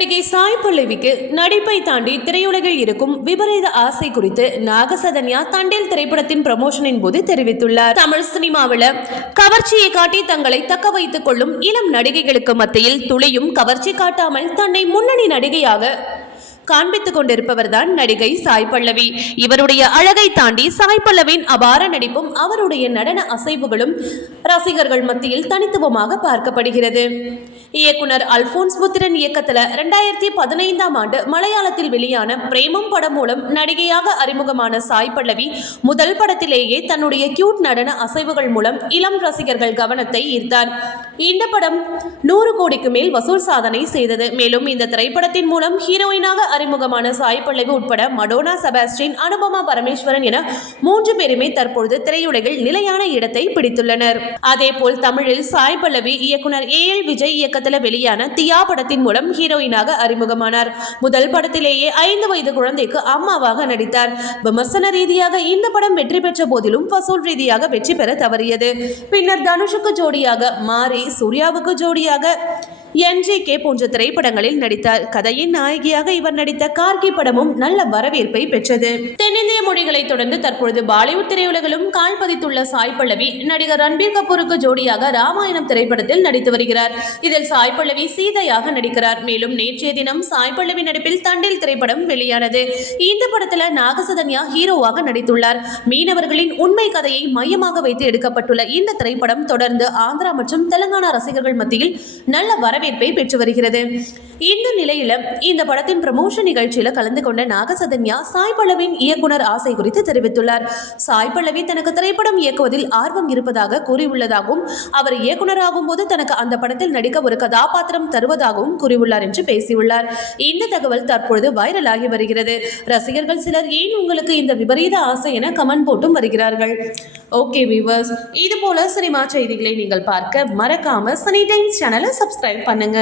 நடிகை சாய் பல்லவிக்கு நடிப்பை தாண்டி திரையுலகில் இருக்கும் விபரீத ஆசை குறித்து நாகசதன்யா தண்டில் திரைப்படத்தின் ப்ரமோஷனின் போது தெரிவித்துள்ளார். தமிழ் சினிமாவில் கவர்ச்சியை காட்டி தங்களை தக்க வைத்துக் கொள்ளும் இளம் நடிகைகளுக்கு மத்தியில் துளியும் கவர்ச்சி காட்டாமல் தன்னை முன்னணி நடிகையாக காண்பித்துக் கொண்டிருப்பவர்தான் நடிகை சாய் பல்லவி. இவருடைய அழகை தாண்டி சாய் பல்லவின் அபார நடிப்பும் அவருடைய நடன அசைவுகளும் ரசிகர்கள் மத்தியில் தனித்துவமாக பார்க்கப்படுகிறது. இயக்குனர் அல்போன்ஸ் புத்திரன் இயக்கத்தில் ரெண்டாயிரத்தி பதினைந்தாம் ஆண்டு மலையாளத்தில் வெளியான பிரேமம் படம் மூலம் நடிகையாக அறிமுகமான சாய் பல்லவி முதல் படத்திலேயே தன்னுடைய கியூட் நடன அசைவுகள் மூலம் இளம் ரசிகர்கள் கவனத்தை ஈர்த்தார். இந்த படம் நூறு கோடிக்கு மேல் வசூல் சாதனை செய்தது. மேலும் இந்த திரைப்படத்தின் மூலம் ஹீரோயினாக அறிமுகமான சாய் பல்லவி உட்பட மடோனா செபாஸ்டின் அனுபமா பரமேஸ்வரன் என மூன்று பேருமே தற்பொழுது திரையுலகில் நிலையான இடத்தை பிடித்துள்ளனர். அதேபோல் தமிழில் சாய் பல்லவி இயக்குனர் ஏ எல் விஜய் இயக்கத்தில் வெளியான தியா படத்தின் மூலம் ஹீரோயினாக அறிமுகமானார். முதல் படத்திலேயே ஐந்து வயது குழந்தைக்கு அம்மாவாக நடித்தார். விமர்சன ரீதியாக இந்த படம் வெற்றி பெற்ற போதிலும் வசூல் ரீதியாக வெற்றி பெற தவறியது. பின்னர் தனுஷுக்கு ஜோடியாக மாரி சூர்யாவுக்கு ஜோடியாக என்ஜேகே போன்ற திரைப்படங்களில் நடித்தார் கதையின் நாயகியாக இவர் நடித்த கார்கி படமும் நல்ல வரவேற்பை பெற்றது. தென்னிந்திய மொழிகளை தொடர்ந்து தற்பொழுது பாலிவுட் திரையுலகிலும் கால் பதித்துள்ள சாய் பல்லவி நடிகர் ரன்பீர் கபூருக்கு ஜோடியாக ராமாயணம் திரைப்படத்தில் நடித்து வருகிறார். இதில் சாய் பல்லவி சீதையாக நடிக்கிறார். மேலும் நேற்றைய தினம் சாய் பல்லவி நடிப்பில் தண்டில் திரைப்படம் வெளியானது. இந்த படத்துல நாகசதன்யா ஹீரோவாக நடித்துள்ளார். மீனவர்களின் உண்மை கதையை மையமாக வைத்து எடுக்கப்பட்டுள்ள இந்த திரைப்படம் தொடர்ந்து ஆந்திரா மற்றும் தெலுங்கானா ரசிகர்கள் மத்தியில் நல்ல வரவேற்பை பெற்று வருகிறது. இந்த நிலையில இந்த படத்தின் ப்ரமோஷன் நிகழ்ச்சியில கலந்து கொண்ட நாகசதன்யா சாய் பல்லவின் இயக்குனர் ஆசை குறித்து தெரிவித்துள்ளார். சாய் பல்லவி தனக்கு திரைப்படம் இயக்குவதில் ஆர்வம் இருப்பதாக கூறியுள்ளதாகவும் அவர் இயக்குனராகும் போது தனக்கு அந்த படத்தில் நடிக்க ஒரு கதாபாத்திரம் தருவதாகவும் கூறியுள்ளார் என்று பேசியுள்ளார். இந்த தகவல் தற்பொழுது வைரலாகி வருகிறது. ரசிகர்கள் சிலர் ஏன் உங்களுக்கு இந்த விபரீத ஆசை என கமெண்ட் போட்டும் வருகிறார்கள். ஓகே வியூவர்ஸ் இது போல சினிமா செய்திகளை நீங்கள் பார்க்க மறக்காம சனி டைம்ஸ் சேனலை சப்ஸ்கிரைப் பண்ணுங்க.